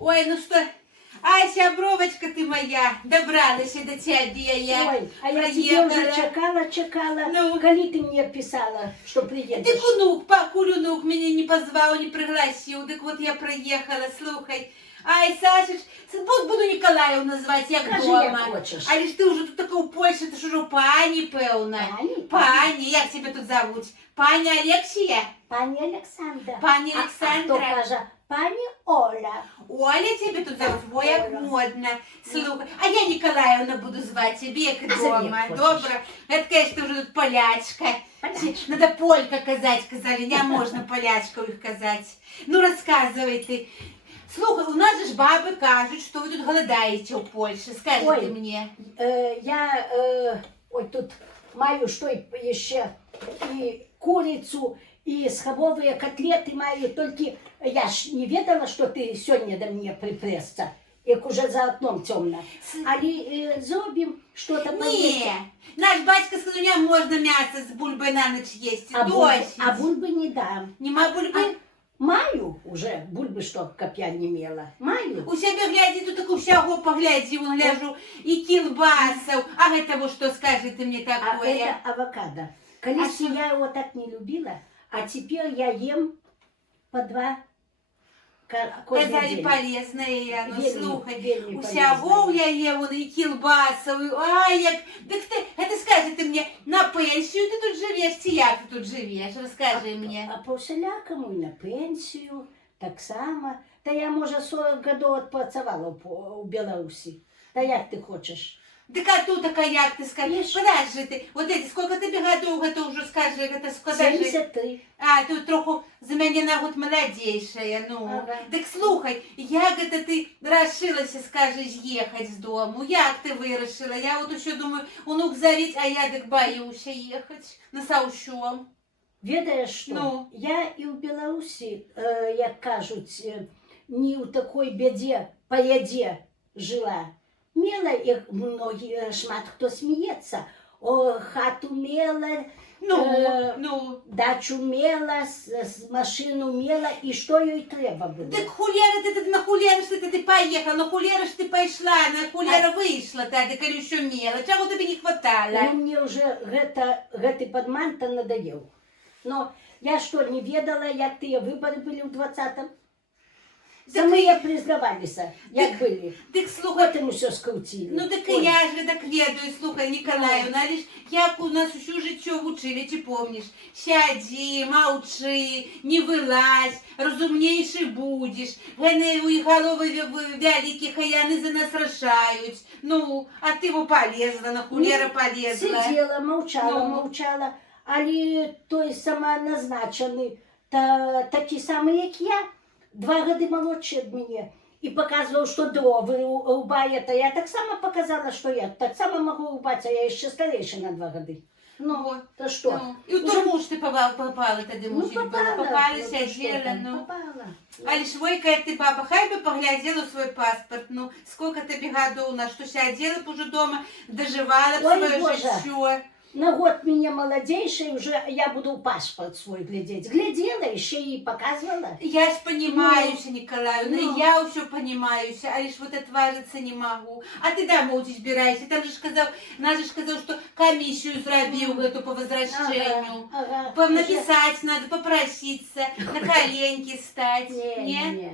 Ой, ну что, ай, сябровочка ты моя, добралась до тебя я. Ой, а я тебе уже Приехала. чекала. Ну? Коли ты мне писала, что Ты приедешь? кунук, пакулюнук меня не позвал, не пригласил, так вот я приехала, слухай. Ай, Сашич, буду Николаевну звать, як Кажи, дома. як хочеш. А лиш ти вже тут така у Польщі, ти ж уже пані, певна. Пані? Пані, як тебе тут зовуть? Пані Алексія? Пані Олександра. Пані А Олександра. хто каже? Пані Оля. Оля тебе тут зовут, ой, як Оля. модно. Слухай, а я Николаевна буду звать тебе, як А дома. як хочеш. Добре? Это, конечно, ты уже тут полячка. Полячка. Надо полька казать, сказали, не можно полячка их казать. Ну, рассказывай ты. Слухай, у нас же ж бабы кажут, что вы тут голодаете у Польши. Скажи Ой. ты мне. Ой, тут маю, что еще, и курицу, и схабовые котлеты маю, только я ж не ведала, что ты сегодня до меня припресся, як уже за окном темно. Али зробим что-то поесть. Не, наш батька сказал, не можно мясо с бульбой на ночь есть. А Досить. бульбы не дам. Нема бульбы? Маю уже, бульбы что, копья не мела. Маю. У себе гляди, тут так усяго погляди, вон гляжу, и килбасов. А это вот что скажет ты мне А такое? это авокадо. Колись что? я его так не любила, а теперь я ем по 2 кожный Казали день. полезное, ну Вельми, слухай, вельми усяго полезное. я ем, и килбасов, и ай, як... Так ты, это скажи ты мне, на пенсию ты тут живешь, ці як ты тут живешь, расскажи мне. А по всілякому і на пенсію, так само. Та я, може, 40 годов відпрацювала у Білорусі. Та як ти хочеш? Так а тут такая, як ты скажи, Видишь? подожди ты, вот эти, сколько тебе годов, это уже скажи, это сколько же... 73. А, тут троху за мене на год молодейшая, ну. Ага. Так слухай, як это ти решилася, скажеш, їхати з дому? Як ти вирішила? Я от ще думаю, онук зовіть, а я так боюся їхати. На саущом. Ведаєш що? Ну. Я і в Білорусі, як кажуть, не у такой беде, поеде жила. Мела, як многі, шмат хто сміється. О, хату мела, Ну. дачу мела, машину мела, і що їй треба було? Так хулера ти на хулера ж ти поїхала, на хулера ж ти пішла, на хулера вийшла тоді, коли ще мела. Чого тобі не хватало? Ну, мне уже гэты падман-то надоел. Но я что, не ведала, як тыя выборы были в 20-м? Самые признавалися, як были. Так слухай, Потом все скрутили. ну так і Ой, я ж так ведаю, слухай, Николаевна, лиш як у нас усю життя вчили, чи помниш? Сяди, мовчи, не вилазь, розумнейший будеш, вони у голови великі, хаяни за нас рішають. Ну, а ти його полезла, на хулера полезла. Сидела, молчала, Ну. молчала. Али той самоназначений, та такі самі, як я, 2 года молодший від мене. І показував, що дрова рубає, та я так само показала, що я так само можу рубати, а я ще старейша на 2 года. Ну, Вот. то що? Ну, і в тюрму ж ти попала тоді, Ну, мусить було. Попали, что сиділа, там, ну. попала. А лишь войка ты, баба, хай бы поглядела свой паспорт. Ну, сколько тебе годов, на что сидела б уже дома, доживала б Ой, свое Боже. житье. На год меня молодейшей, уже я буду паспорт свой глядеть. Глядела, еще и показывала. Я ж понимаюся, Николаевна, Ну. я все понимаюся, а лишь вот отважиться не могу. А ты домой збираєшся, там же сказал, наш же сказал, что комиссию зробил эту по возвращению. Ага. Написать надо, попроситься, на коленки стать. Не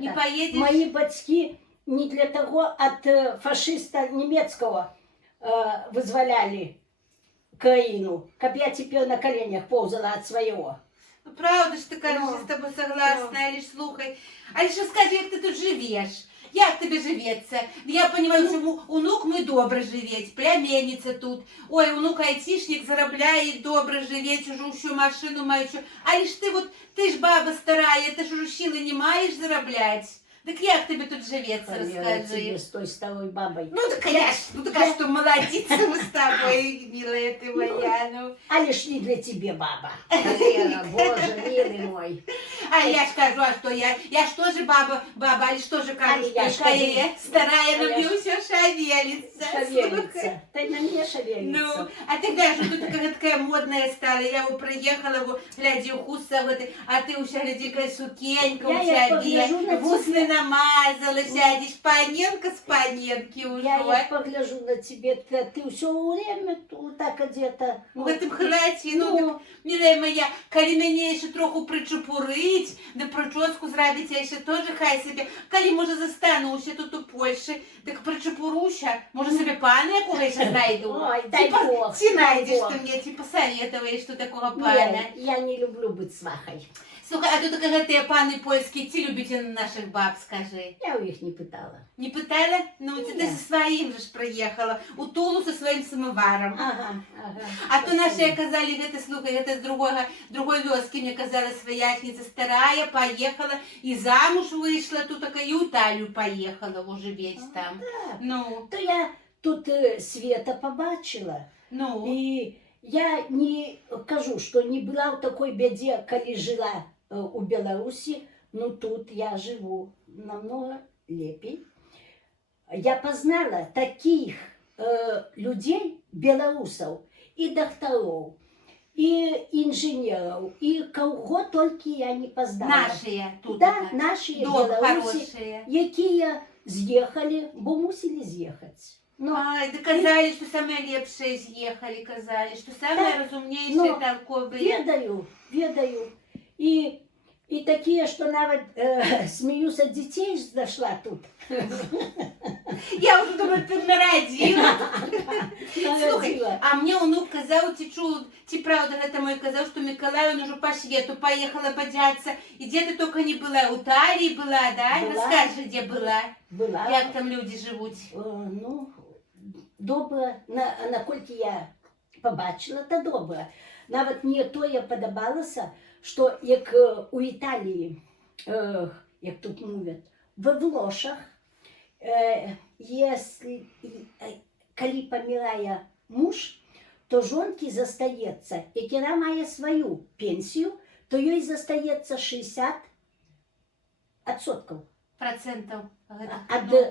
Не поедешь? Мои батьки не для того от фашиста немецкого вызволяли краину, как я теперь на коленях ползала от своего. Ну, правда ж ти кажеш, Ну, я з тобою согласна, Аліш, слухай. Аліш, розкажи, як ти тут живеш? Як тобі живеться? Я розумію, що онук мій добре живеть, племянниця тут. Ой, онук айтішник заробляє, добре живеть, уже всю машину маю. Аліш, ти ж баба старая, ти ж уже сили не маєш заробляти. Так як тобі тут живеться, Тебе розкажи. с той старой бабой. Ну, так конечно, ну, так а что, молодец мы с тобой, милая ты моя, ну. А лишь не для тебя, баба. Вера, Боже, милый мой. А я ж кажу, а что я ж тоже баба, а лишь тоже кажу, я ж что кажу, я старая, а но я мне ж- все шевелится. слухай. Шевелится. Ты на мне Ну, шевелится. а ты даже тут такая модная стала, я вот приехала, гляди, хустя, вот, а ты уже, гляди, какая сукенька, Я у як тебя, погляжу на вусны тебе. намазала, сядешь, паненка с паненки Я уже. як погляжу на тебе, ты все время вот так одета. У гэтым халаце, ну, так, милая моя, калі мяне яшчэ троху прычупурыць, да прычоску зрабіць, я яшчэ тоже хай сабе, калі, можа, застануся тут у Польшы, так прычупуруся, можа, сабе пана якога яшчэ знайду. Ой, дай Бог, Ці дай найдзеш Бог. ты мне, ці пасаветаваеш tu такога пана. Не, я не люблю быть свахой. Слухай, а тут гэтыя паны польскія, ці любіце наших баб, скажи? Я у них не пытала. Не пытала? Ну, ты Не. со своим же ж приехала, у Тулу со своим самоваром. Ага, ага. А то наши казали, гэта, слухай, гэта з другой вёскі, мне казала своячница старая, поехала, и замуж вышла, тут такая, и в Италию поехала уже весь там. Да. Ну, То я тут Света побачила. ну, И я не кажу, что не была в такой беде, коли жила у Беларуси, но тут я живу намного лепей. Я познала таких людей, белорусов, и докторов, и инженеров, и кого только я не познала. наши тут. Да, так. наши Дом белорусы, хорошие. якія з'ехали, бо мусили з'ехать. Ну, Ай, да казали, что самые лепшие съехали, казали, что самые Да, разумнейшие, ну, толковые. ведаю. И такие, что навіть смеюсь от детей, зашла тут. Я уже думаю, ты народила. Слухай, Народила. а мне онук казав, ці правда гэта мой казав, что Миколай, он уже по свету поехала бодяться. И где ты только не была, у Италии была, да? Была. Расскажи, где была, Была. як там люди живут. Ну, добре, наколькі я побачила, то добре. Навіть мені тое подобалося, що як у Італії, як тут мовлять, во Влошах, коли помирає муж, то жонки застається, як вона має свою пенсію, то їй застається 60%. Процентов.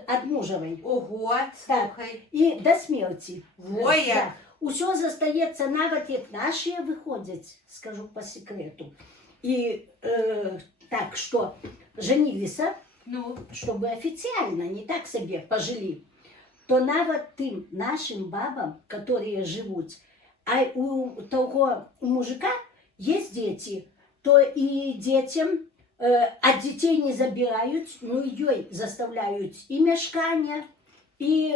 От мужевой. Ого, слухай. І до смерті. Ой, як. Да. Усё застається, навіть як наші виходять, скажу по секрету. І так, що женилися, Ну, чтобы официально, не так себе пожили, то навіть тим нашим бабам, которые живут, а у того у мужика есть дети, то и детям от детей не забирают, но ее заставляют и мешкання, и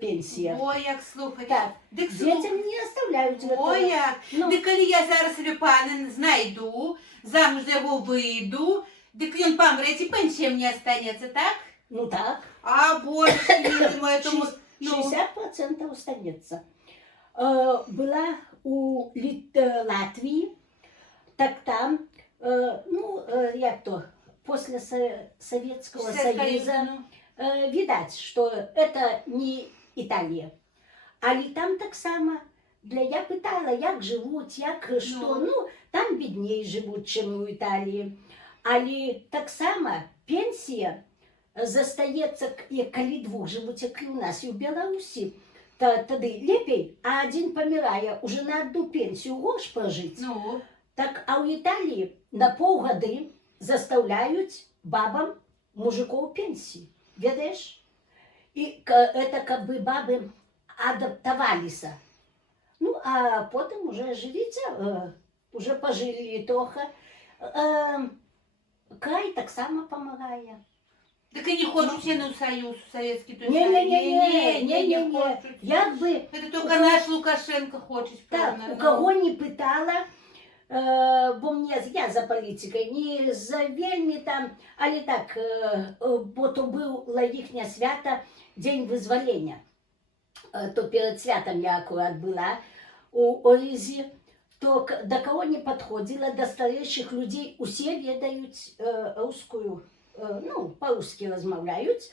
пенсия. ой, як, слухай. Так, Дик, детям не оставляют. ой, як. Ну. Дик, коли я зараз собі пана знайду, замуж за його вийду, дик він помре, і пенсія мені останеться, так? Ну так. А, боже, милый мой, тому... 60% останется. Была у Латвии, так там, як то, после Советского Союза, видать, что это не Италия. Але там так само, я питала, як живуть, як що, ну, там бідніше живуть, чим у Італії. Але так само пенсія застається, коли двох живуть, як і у нас, і в Білорусі, тоді лепей, а один помирає, уже на одну пенсію год прожити. Ну, Так, а у Італії на полгоди заставляють бабам мужиков пенсії. Ведаєш? І це как бы баби адаптувалися. Ну, а потім уже живіться, уже пожили трохи. Край так само помагає. так і не хочуть я на Союз Советский. то есть, Не-не-не, не хочуть. Як би, Это только наш Лукашенко хочет. так, певно, у ну. кого не питала, бо я за політикою, не за вельми там, але так, бо то було їхнє свято, День визволення. То перед святом я аккурат була у Оризі, то до кого не підходила, до старейших людей, усі ведають русскую, ну, по-русски розмовляють.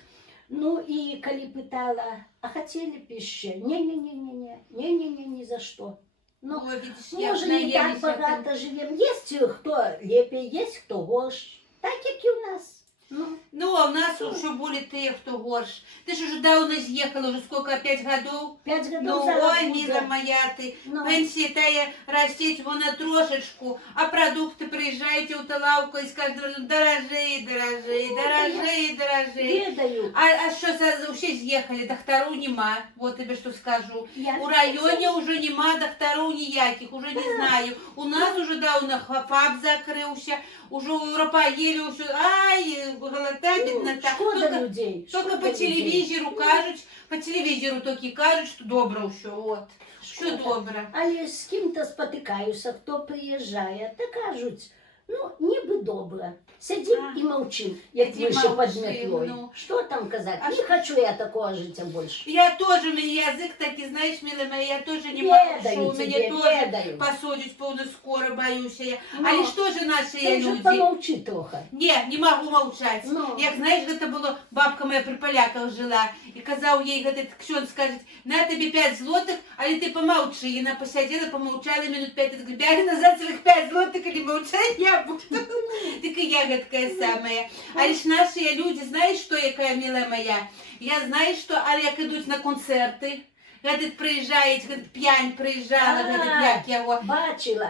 Ну, і коли питала, а хотіли б ще? Не-не-не, ни за що. Ну, Ой, видишь, я може, не так наелись багато живемо. Є хто лепей, є хто горш. Так, як і у нас. Ну, Ну, а у нас що более тыя, хто горш. Ты ж уже даўно з'ехала, уже сколько, 5 гадоў? 5 годов Ну, зараз ой, буде. мила моя, ты, Ну. пенсия тая растет вона трошечку, а продукты приезжаете у лавку и скажут, дорожей, дорожей, дорожей, дорожей. Ведаю. А що за все з'їхали, доктору нема, вот тебе що скажу. Я- У районі уже нема докторів ніяких, уже не знаю. У нас уже давно ФАП закрився, уже у Ропаєлі все, ай, голота, біднота. Шкода Тільки- людей. Тільки шкода по людей. телевізору кажуть, по телевізору тільки кажуть, що добре все, от. Що Шкода. добре. Але з ким-то спотикаюся, хто приїжджає, та кажуть, ну, ніби добре. Сидим А. і мовчим, як Сидим, вище мовчим, під метлою. ну. Що там казати? А Не що- хочу я такого життя більше. Я тоже, у меня язык такий, знаешь, милая моя, я тоже не могу, Ведаю у меня тебе, тоже ведаю. посудить полно скоро, боюсь я. Ну, Але что же наши Ти вже люди? помовчи трохи. Не могу мовчать. Ну. Як знаєш, це було, бабка моя при поляках жила, і казав їй, говорить, ксьон скаже, на тобі 5 злотих, але ти помовчи. І вона посиділа, помовчала минут 5, і говорить, бери назад своїх 5 злотих, і мовчать я буду. Так і я така самая. Але ж наші люди, знаєш, що, яка мила моя? Я знаю, що, але як ідуть на концерти, говорить, приїжджають, говорить, п'янь приїжджала, говорить, як його. Бачила.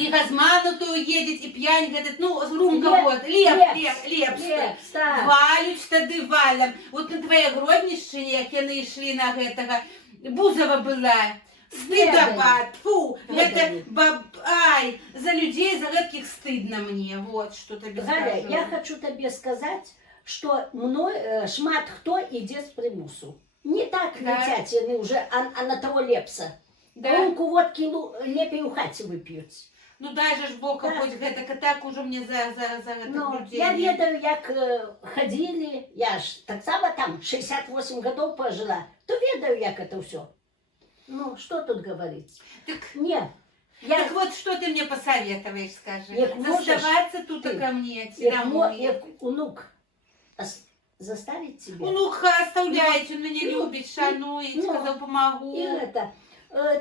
И Газману то едет, и пьянь, говорит, ну, румка Леп, вот, лепс. Лепс, так. Валють стады валом. Вот на твоей Гроднищине, як яны йшли на гэтага, Бузова была. Стыдоба, тьфу, это, Ведаю. ай, за людей, за гэтких стыдно мне, вот, что тебе Галя, скажу. я хочу тебе сказать, что шмат хто іде з примусу. Не так Да. летять яны уже, а на того лепса. Да? Рюмку водки лепей у хаті вип'ють. Ну дай же ж Бог, Да. хоть гэтак, а так уже мне за это Ну, людей. я ведаю, як ходили, я ж так само там 68 годов пожила, то ведаю, як это все. Ну, что тут говорить? Так, Не, я, так вот, что ты мне посоветуешь, скажи? Як можешь, Заставаться тут ты, ко мне, як, домой. як унук заставить тебя. Ну, оставляйте, он меня Ну, любит, шанует, ну, сказал, помогу. И это,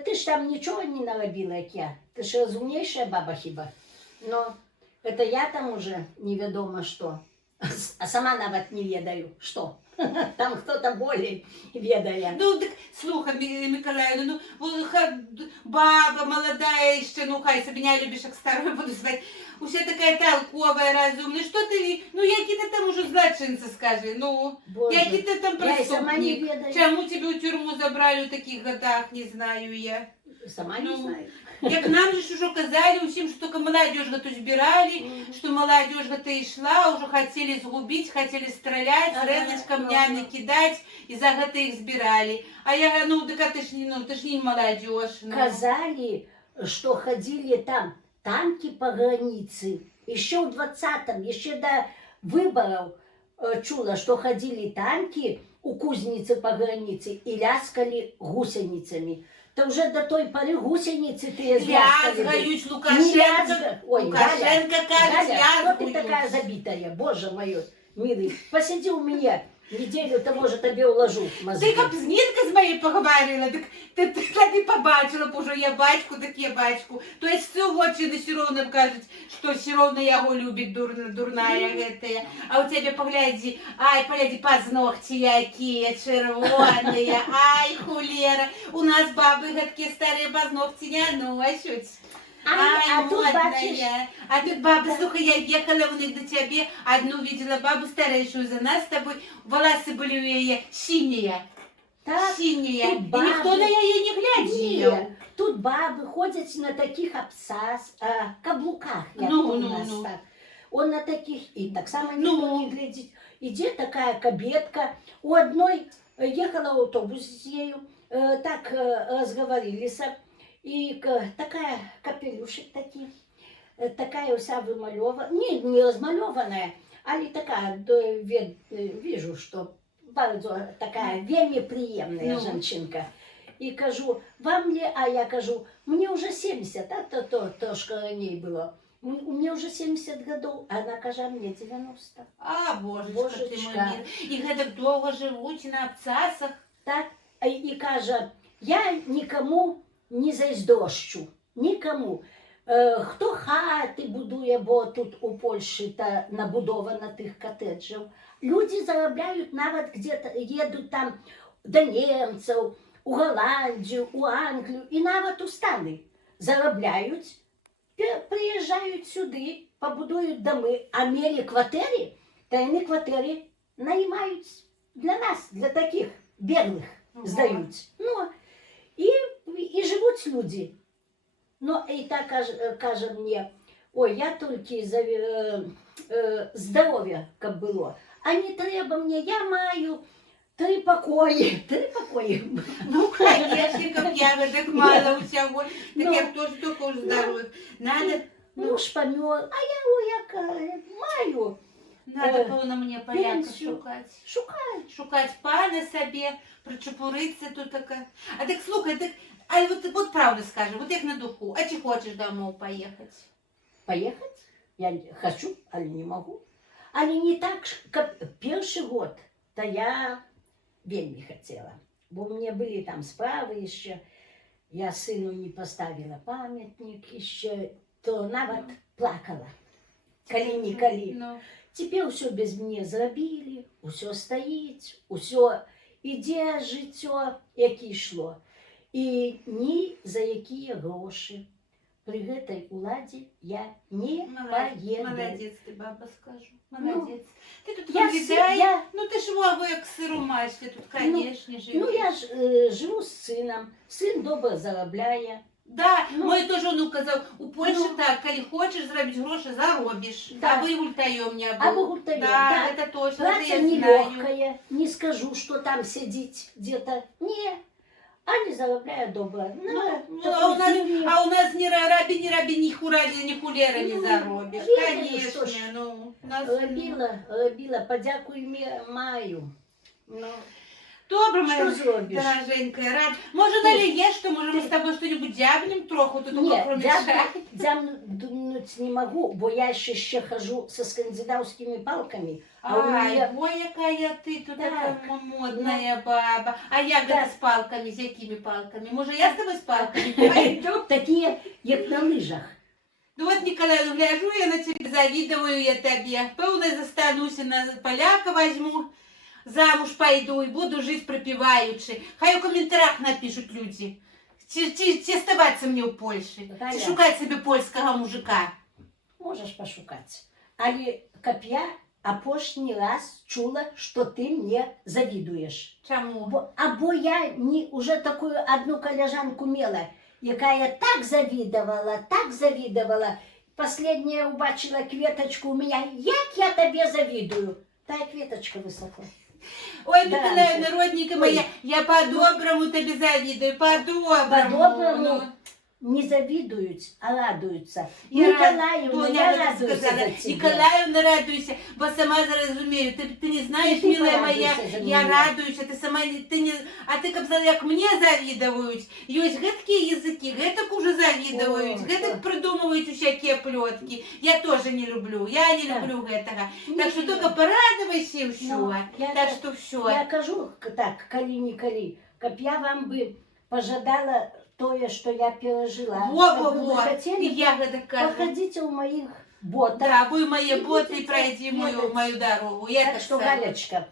ты ж там ничего не наробила, як я. Ты ж разумнейшая баба хіба. Но это я там уже неведомо что. А сама нават не ведаю, что. Там кто-то более ведає. Ну, так, слухай, Миколаївна, ну, баба молодая еще, ну, хай себе не любишь, как старую буду звать. Уся такая толковая, разумная. Что ты, ну, які ти там уже злочинцы, скажи, ну, Боже, які ти там я і сама не преступник. ведаю. Чему тебе в тюрьму забрали в таких годах, не знаю я. Сама Ну, не знаю. Як нам же ж уже казали усім, що тільки молодежь готу збирали, что молодежь гэта и шла, уже хотели сгубить, хотели стрелять, Ага, резать камнями, кидать, и за это их сбирали. А я, ну, так а ты ж не молодежь. Ну. Казали, что ходили там танки по границе. Еще в 20-м, еще до выборов чула, что ходили танки у кузницы по границе и ляскали гусеницами. То уже до той поры гусеницы ты ляскали. Лязгают, Не Лукашенко. лязга- Ой, Лукашенко, кажется, Галя, что ты лязгают. такая забитая, боже мой, милый. Посиди у меня неделю, то, может, тебе уложу мозги. Ти як з Нінкою з моєю поговорила, так ти побачила б уже я батьку, так я батьку. То есть все в очі до Сіровна кажуть, що Сіровна його любить, дурная гэтая. А у тебе погляди, ай, погляди, позногті які червоні, ай, хулера. У нас баби гэткі старі позногті не носять. А тут бачиш, модная. А тут баба, слухай, я ехала в них до тебе, одну видела бабу старейшую за нас с тобой, волосы были у ее синие. так, Синие. тут И никто на ее не глядел. Ні, тут баби ходять на таких каблуках, як Ну, у ну, нас ну. так. Он на таких, і так само ніхто Ну. не глядить. Іде така кабетка, у одной ехала автобус з нею, так разговорились, і такая капелюшек такий, такая вся вимальована, не розмальованная, але така, вижу, що bardzo такая вельми приємна Ну. жінка. І кажу, вам ли, а я кажу, мне уже 70, а то трошки раніше було. У меня уже 70 годов, а она каже, а мне 90. А, божечка, ти мой Божечка. мир. І гэтак довго живуть на абцасах. Так, і каже, я никому не зайздощу, никому. Хто хати будує, бо тут у Польщі та набудовано тих котеджів. Люди заробляють навіть где-то, їдуть там до німців, у Голландію, у Англію і навіть у Штати. Заробляють, приїжджають сюди, побудують доми, а мали квартири, та вони квартири наймають для нас, для таких бідних здають. Ну, і живуть люди. Ну, і так каже мені, ой, я тільки за здоров'я, як було, а не треба мені, я маю 3 покої. 3 покої. Ну, конечно, как ягодок мало у всего. Так Ну, я б тоже только уж здоровых. Надо, Муж помер, а я, ой, яка, маю. надо повно мне поляка пенсію. шукать. Шукаю. Шукать пана собі, причепуриться тут така. А так слухай, так, а от правду скажи, от як на духу, а чи хочеш домой поїхати? Поехать? Я хочу, але не могу. Але не так, как перший год, то я вельми хотела. Бо у меня были там справы еще, я сыну не поставила памятник еще, то нават плакала. Коли. Ну, Теперь все без меня зробили, все стоит, все іде життя, яке йшло. І ні за які гроші. При этой уладе я не поеду. молодець ти, баба, скажу. Молодець. Ти тут Я виглядає, ну ти ж мову як сиромач, ти тут, конечно, живеш. Ну, я ж живу з сином, син добре заробляє. Да, Ну, мой теж онук казав, у Польщі ну, так, коли хочеш зробити гроші, заробиш. Да. Або і гультайом не Або був. гультайом, Да, да. это точно, это Праця я знаю. нелегкая, не скажу, що там сидіть где-то. Ні, Аня заробляє добре. А у нас ни раби, ни хуради, ни хулера не Ну, заробишь. видно, Конечно, что ж, ну. у нас, Робила, подякуй маю. Ну, Добре, що моя зробиш? дороженькая, рад. Може, налієш, що може ми з тобою щось дябнем трохи, тут Ні, кроме чаю. дзямнуть не могу, бо я ще хожу со скандинавскими палками. А у Ай, меня ой, якая ти тут Так. така модная баба. А як Так. це з палками? З якими палками? Може, я з тобою з палками пойду? такі, як на лижах. Ну вот, Николай, ну, гляжу я на тебя, завидую я тебе. Певно, застануся на поляка возьму, замуж пойду и буду жить припеваючи. Хай у коментарях напишут люди. Чи оставаться мне у Польши? Галя. Чи шукать себе польского мужика? Можеш пошукати. Але каб я апошні раз чула, що ти мені завідуєш. Чому? Або я уже таку одну колежанку мела, яка так завідувала. Последняя убачила кветочку у меня. Як я тебе завидую? Та кветочка високо. Ой, Да. Николаевна, родненькая моя, я по-доброму тебе завидую, по-доброму. По-доброму? Ну, Не завидують, а радуються. Я Николаевна, рад- я Тоня радуюся сказала, за тебе. Николаевна, радуйся, бо сама зараз розумію. Ти не знаєш, І ти милая моя, порадуйся за я мене. радуюся, ти сама ти не, а ти казала, як мені завідують. Є такі язики, гетак уже завідують, О, гетак о. придумують усякі плетки. Я теж не люблю, я не Так. люблю гетага. Ні, Так що ні. тільки порадуйся і все. Ну, я Так так- що все. Я кажу так, коли, каб я вам би пожадала тое, что я пережила. Каб вы Во-во-во, хотели, і я гетак кажу. походите у моих ботах. Да, бой мои И боты, будете пройди мою бегать. дорогу. Я Так что, Галечка,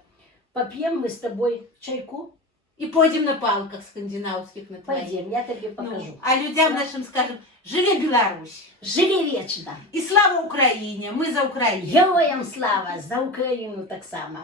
попьем мы с тобой чайку? И пойдем на палках скандинавских на твоих. Пойдем, я тебе покажу. Ну, а людям Да. нашим скажем, живи Беларусь! Живи вечно! И слава Украине! Мы за Украину! Героям слава! За Украину так само!